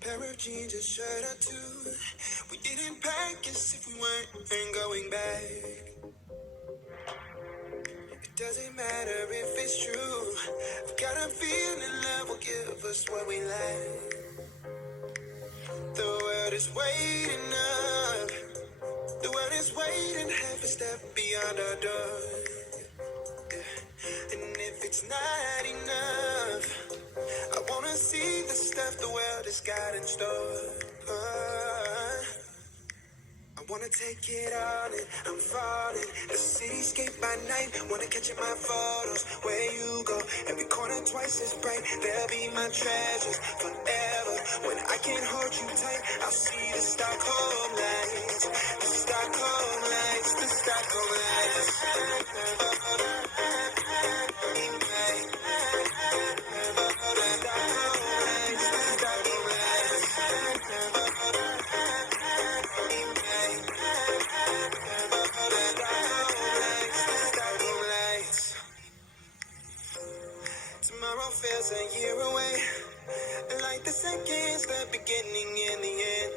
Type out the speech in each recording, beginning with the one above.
pair of jeans, a shirt or two. We didn't pack as if we weren't going back. It doesn't matter if it's true. I've got a feeling love will give us what we lack. The world is waiting up. The world is waiting half a step beyond our door. And if it's not enough, I wanna see the stuff the world has got in store. I wanna take it all in, I'm falling. The cityscape by night, wanna catch in my photos. Where you go, every corner twice as bright. They'll be my treasures forever. When I can't hold you tight, I'll see the Stockholm lights. The Stockholm lights, the Stockholm lights. Tomorrow feels a year away, like the seconds, the beginning and the end.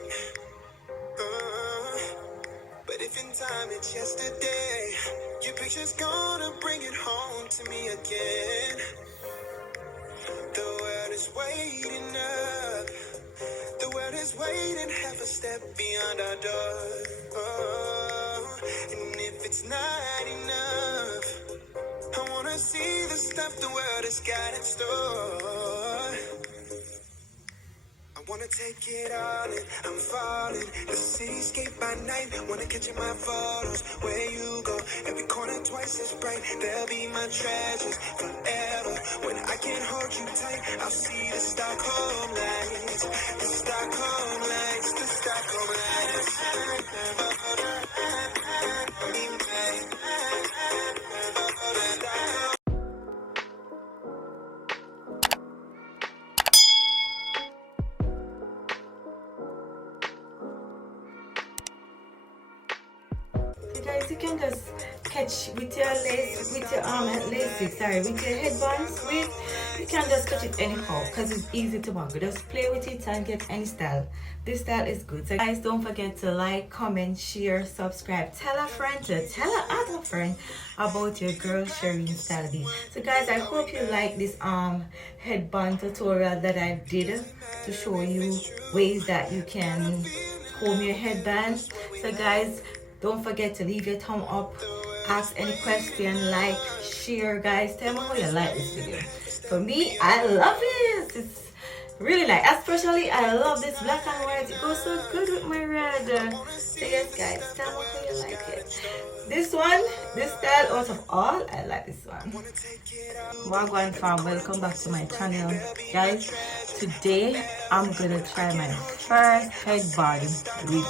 But if in time it's yesterday, your picture's gonna bring it home to me again. The world is waiting up. The world is waiting half a step beyond our door. And if it's not enough, I wanna see the stuff the world has got in store. I wanna take it all in, I'm falling. The cityscape by night, wanna catch in my photos. Where you go, every corner twice as bright. They'll be my treasures forever. When I can't hold you tight, I'll see the Stockholm lights. The Stockholm lights, the Stockholm lights. Guys, you can just catch with your lace, with your with your headbands. You can just catch it anyhow because it's easy to mangle. Just play with it and get any style. This style is good. So guys, don't forget to like, comment, share, subscribe. Tell a friend to tell another friend about your girl sharing style. So guys, I hope you like this headband tutorial that I did to show you ways that you can comb your headband. So guys, don't forget to leave your thumb up, ask any question, like, share, guys. Tell me how you like this video. For me, I love it. It's really like, especially I love this black and white. It goes so good with my red. So yes, guys, tell me how you like it. This one, this style out of all, I like this one. Wagwan fam, welcome back to my channel, guys. Today I'm gonna try my first headband wig.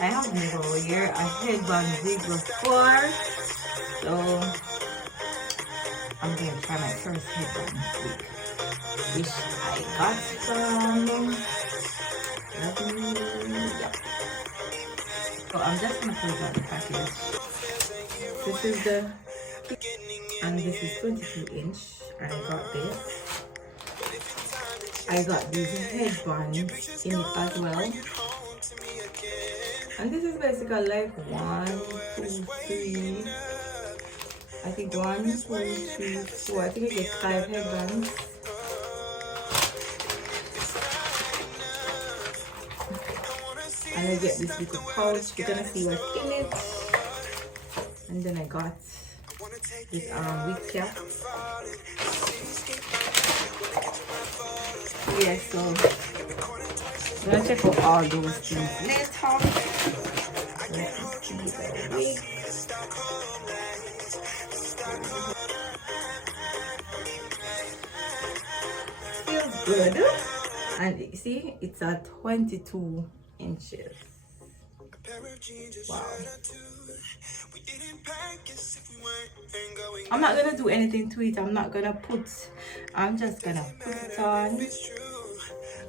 I have never wear a headband wig before, so I'm gonna try my first headband wig, which I got from yep. So I'm just gonna put it on the package. This is the, and this is 22-inch. I got this. I got these headbands in it as well. And this is basically like 1, 2, 3. I think 1, 2, 3, 4. I think I get 5 headbands. And I get this little pouch. You're gonna see what's in it. And then I got this wig cap. Yeah, so I'm gonna check out all those things later. Feels good. And you see, it's at 22 inches. Wow. I'm not gonna do anything to it. I'm just gonna put it on.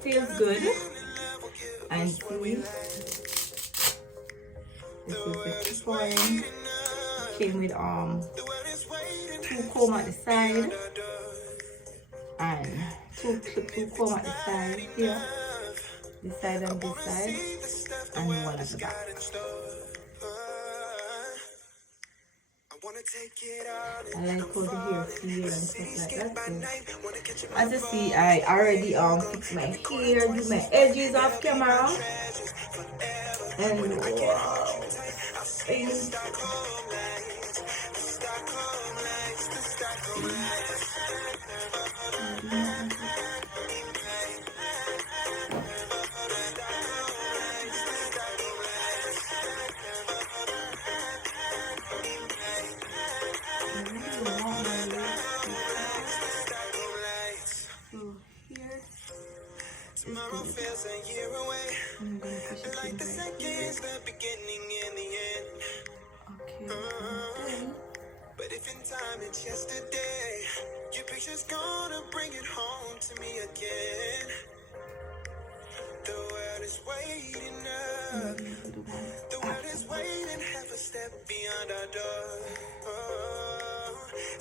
Feels good. And see, this is the point. Came with 2 comb at the side and 2 comb at the side here. this side and this side, and one at the back. I like how the hair feel and stuff like that. So as you see, I already fix my hair, do my edges off camera, and wow, tomorrow feels a year away. Like the seconds, the beginning and the end. Okay. But if in time it's yesterday, your picture's gonna bring it home to me again. The world is waiting up. The world is waiting, half a step beyond our door.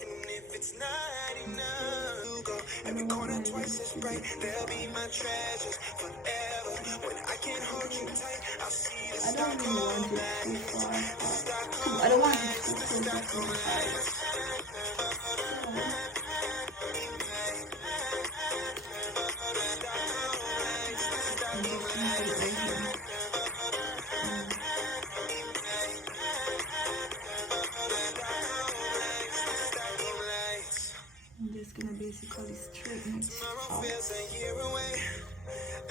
And if it's not enough, you go every corner twice as bright. They'll be my treasures forever. When I can't hold you tight, I'll see the Stockholm lights. I don't want it too close. I'm just gonna basically straighten it out.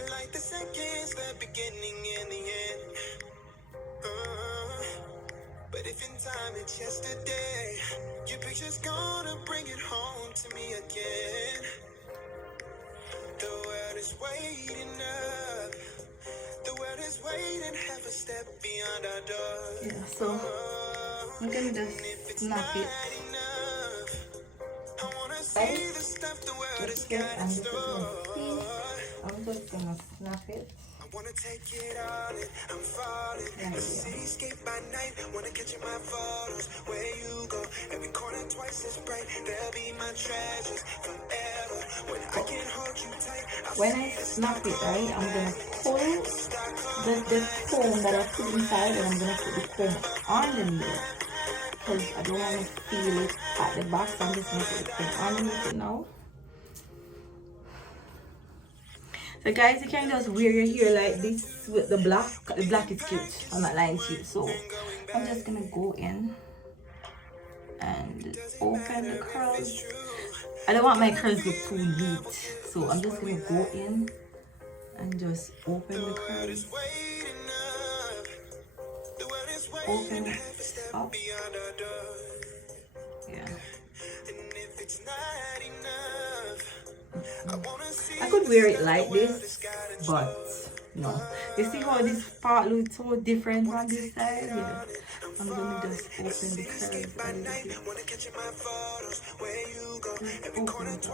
Like the seconds, the beginning and the end. But if in time it's yesterday, your picture's gonna bring it home to me again. The world is waiting up. The world is waiting, half a step beyond our door. Yeah, so I'm gonna just snap it. I wanna see the stuff the world has got in store. I'm just gonna snap it. I wanna take it all in, I'm falling. The cityscape by night, wanna catch in my photos. Where you go, every corner twice as bright. They'll be my treasures forever. When I can't hold you tight, when I snap it, right, I'm gonna pull the comb that I put inside, and I'm gonna put the comb on the needle, because I don't want to feel it at the back, so I'm just gonna put the comb underneath it now. So guys, you can just wear your hair like this with the black. The black is cute, I'm not lying to you. So I'm just gonna go in and open the curls. I don't want my curls to look too neat, so I'm just gonna go in and just open the curls. Open it up. Yeah. I could wear it like this, but no. You see how this part looks so different from this side? Yeah. I'm gonna just open the curls a little bit. Just open it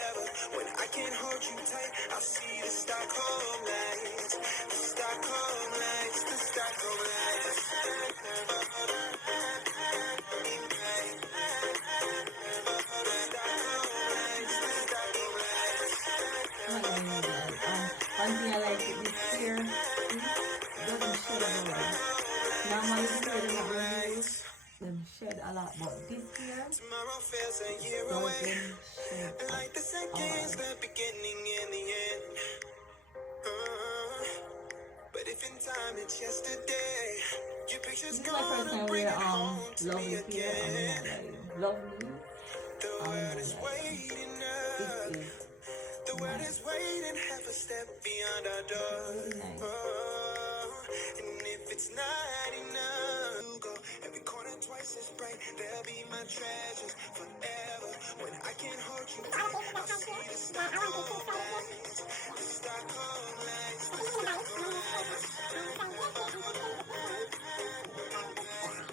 up. When I can't hold you tight, I'll see the Stockholm lights. The Stockholm lights, the Stockholm lights. One thing I like with this hair, it doesn't shed a lot. Normally this hair does not remove them shed a lot, but this hair doesn't shed a lot. But if in time it's yesterday, your picture's this is my first time wear Love Me here. I'm not lying. Love Me. The world is waiting up. The world is waiting, half a step beyond our door. And if it's not enough, you go every corner twice as bright. They'll be my treasures forever. When I can't hold you tight, I'll see the Stockholm lights. The Stockholm lights, the Stockholm lights.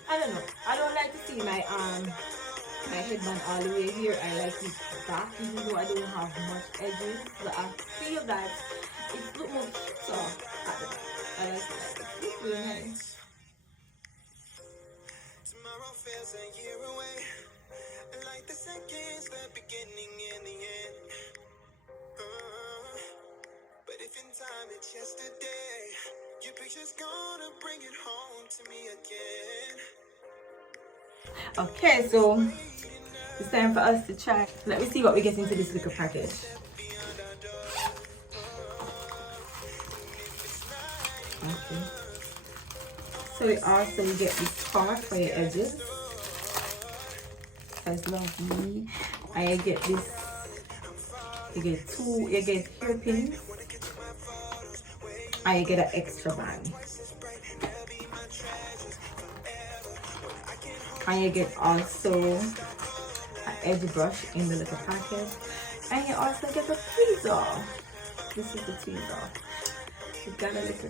I don't know. I don't like to see my headband all the way here. I like it back, even though I don't have much edges, but I feel that it looks more soft at the back. I like it like this. It's really nice. Tomorrow feels a year away, like the seconds, the beginning and the end. Okay, so it's time for us to try. Let me see what we get into this little package. Okay. So we also get this scarf for your edges. That's lovely. I get this. You get two. You get hairpins. And you get an extra band. And you get also an edge brush in the little package. And you also get a tweezer. This is the tweezer. You got a little.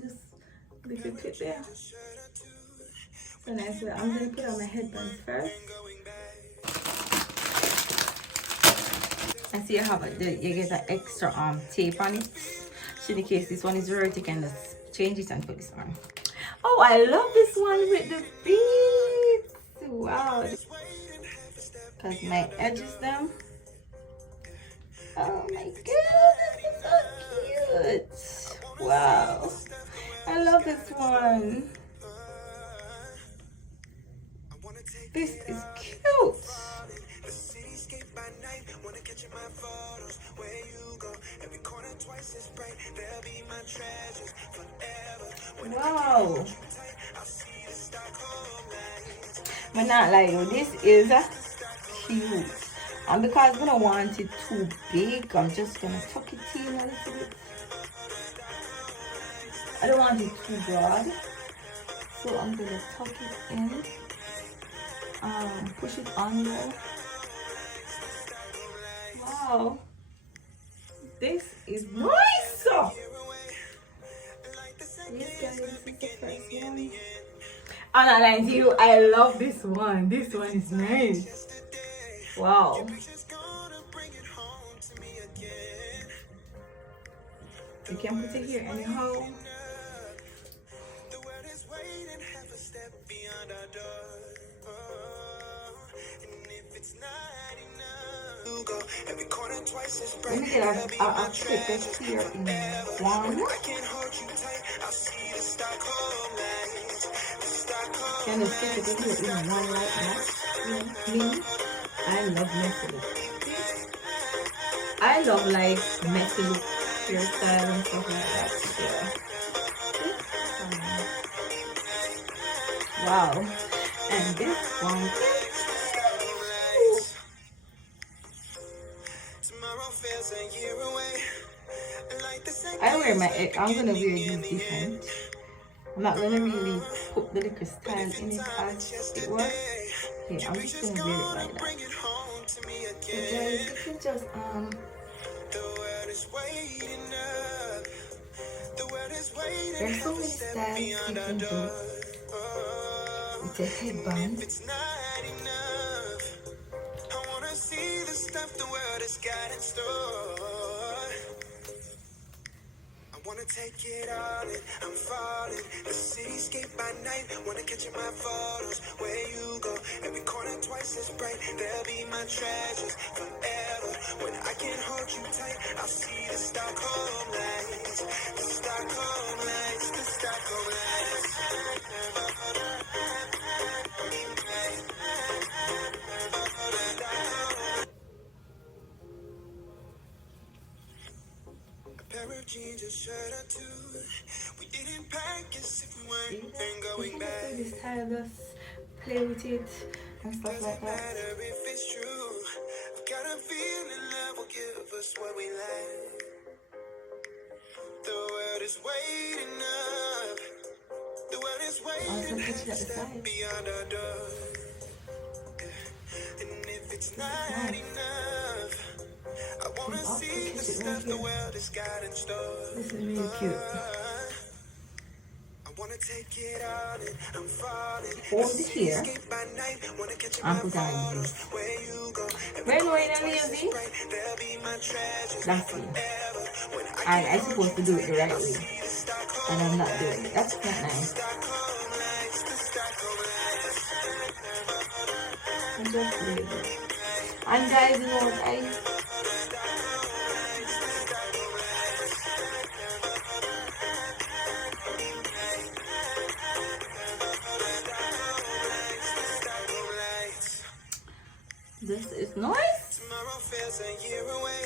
Just little clip there. So nice. I'm gonna put on my headbands first. And see you have you get an extra tape on it. So in case this one is dirty, you can just change it and put this on. Oh, I love this one with the beads. Wow. Because my edges them. Oh my god, this is so cute. Wow. I love this one. This is cute. Wow. But not like this is cute. And because I don't want it too big, I'm just gonna tuck it in a little bit. I don't want it too broad, so I'm gonna tuck it in. Push it on there. Wow, this is nice. Yes, guys, this is the first one. I'm not lying to you, I love this one. This one is nice. Wow. You can put it here anyhow. Let me get a clip that's here in one. Can just stick it here in one like that. Me, I love messy look. I love like messy look hairstyle and stuff like that. Yeah. Wow. And this one. I wear I'm gonna wear these different. I'm not gonna really put the little style in it as it was. Okay, I'm just gonna wear it like that. So guys, you can just there's so many styles you can do with a headband. Wanna take it all in, I'm falling. The cityscape by night, wanna catch in my photos. Where you go, every corner twice as bright. They'll be my treasures forever. When I can't hold you tight, I'll see the Stockholm lights. The Stockholm lights, the Stockholm lights. Jeans, a shirt or two. We didn't practice if we weren't going back. This time, just play with it and stuff like that. If it's true, I've got a feeling love will give us what we like. The world is waiting up. The world is waiting beyond our door. And if it's not enough, I wanna see the stuff the world has got in store. This is really cute. I wanna take it all in, I'm falling. Hold it here. And put on this. We're going to lazy. That's it. And I'm supposed to do it the right way. And I'm not doing it. That's not nice. And just leave it. And guys, you know what This is nice. Tomorrow feels a year away.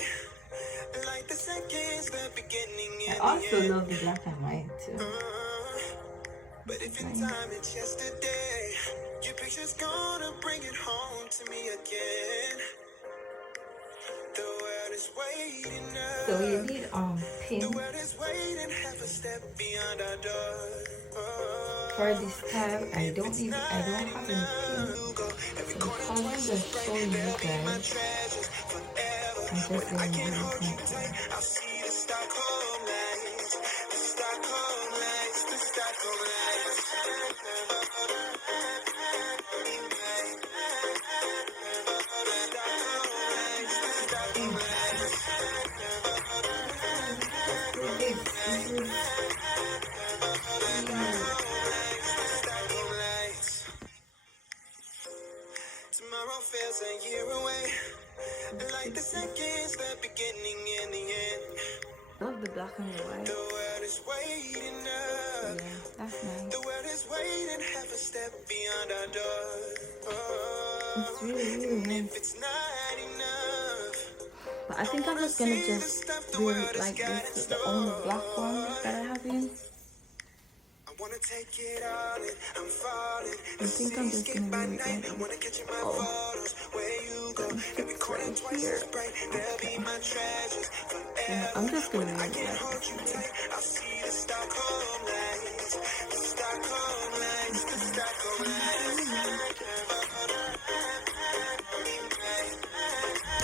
Like the seconds, the beginning I and also the end. love the black and white too. But if in time it's yesterday, your picture's gonna bring it home to me again. The world is waiting up. So you need The pin world is waiting half a step beyond our door. for this time. I don't have any pin. So because I'm just showing you guys, I'm just going to use it. I'll see the Stockholm lights, the Stockholm lights, the Stockholm lights. This is Tomorrow feels a year away. Like the seconds, the beginning and the end. love the black and the white. The world is waiting up. Yeah, that's nice. The world is waiting half a step beyond our door. It's really nice. If it's not enough, But I think I'm just gonna wear it like this with the only black one that I have in. I wanna take it all in. I'm falling. I think I'm just gonna wear it like this. Wanna catch my photos where you go. Every corner twice as bright. They'll be my treasures forever. Yeah, I'm just gonna wear it like this. I'll see the Stockholm lights.